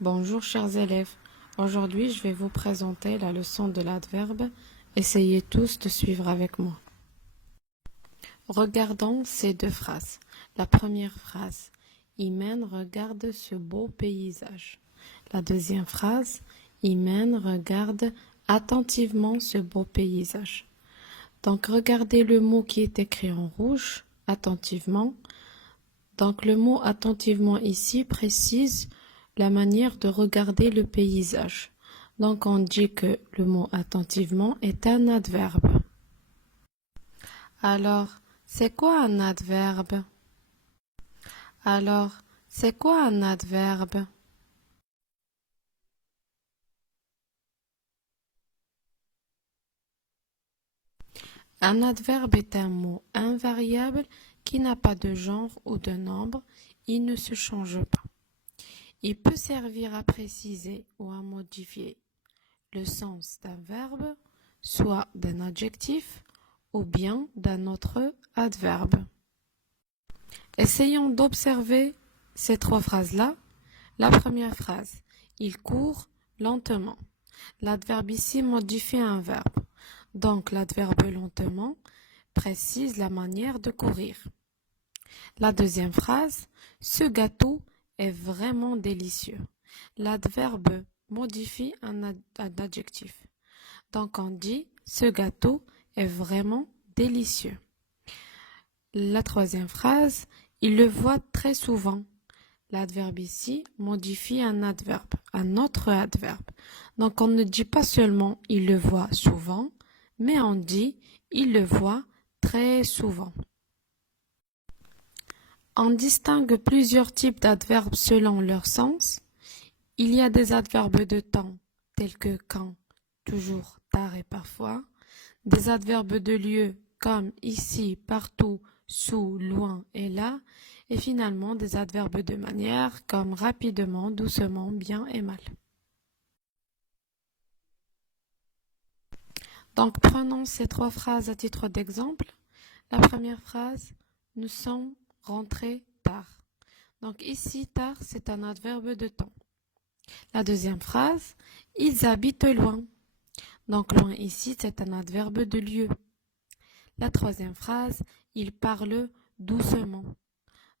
Bonjour chers élèves, aujourd'hui je vais vous présenter la leçon de l'adverbe. Essayez tous de suivre avec moi. Regardons ces deux phrases. La première phrase, Imen regarde ce beau paysage. La deuxième phrase, Imen regarde attentivement ce beau paysage. Donc regardez le mot qui est écrit en rouge, attentivement. Donc le mot attentivement ici précise la manière de regarder le paysage. Donc on dit que le mot attentivement est un adverbe. Alors, c'est quoi un adverbe? Alors, c'est quoi un adverbe? Un adverbe est un mot invariable qui n'a pas de genre ou de nombre, il ne se change pas. Il peut servir à préciser ou à modifier le sens d'un verbe, soit d'un adjectif ou bien d'un autre adverbe. Essayons d'observer ces trois phrases-là. La première phrase, il court lentement. L'adverbe ici modifie un verbe. Donc l'adverbe lentement précise la manière de courir. La deuxième phrase, ce gâteau est vraiment délicieux. L'adverbe modifie un adjectif. Donc on dit ce gâteau est vraiment délicieux. La troisième phrase, il le voit très souvent. L'adverbe ici modifie un adverbe, un autre adverbe. Donc on ne dit pas seulement il le voit souvent, mais on dit il le voit très souvent. On distingue plusieurs types d'adverbes selon leur sens. Il y a des adverbes de temps, tels que quand, toujours, tard et parfois. Des adverbes de lieu, comme ici, partout, sous, loin et là. Et finalement, des adverbes de manière, comme rapidement, doucement, bien et mal. Donc, prenons ces trois phrases à titre d'exemple. La première phrase, nous sommes rentrés tard. Donc ici, tard, c'est un adverbe de temps. La deuxième phrase, ils habitent loin. Donc loin ici, c'est un adverbe de lieu. La troisième phrase, ils parlent doucement.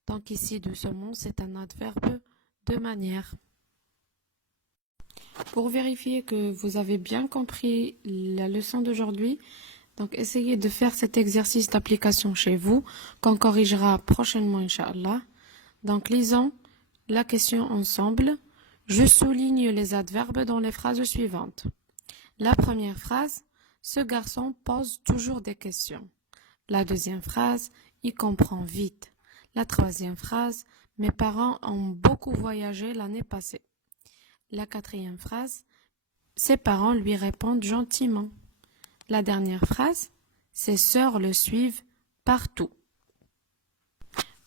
Donc ici, doucement, c'est un adverbe de manière. Pour vérifier que vous avez bien compris la leçon d'aujourd'hui, donc essayez de faire cet exercice d'application chez vous, qu'on corrigera prochainement, Inch'Allah. Donc lisons la question ensemble. Je souligne les adverbes dans les phrases suivantes. La première phrase, ce garçon pose toujours des questions. La deuxième phrase, il comprend vite. La troisième phrase, mes parents ont beaucoup voyagé l'année passée. La quatrième phrase, ses parents lui répondent gentiment. La dernière phrase, ses sœurs le suivent partout.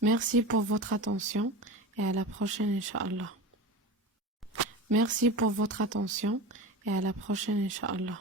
Merci pour votre attention et à la prochaine, Inch'Allah. Merci pour votre attention et à la prochaine, Inch'Allah.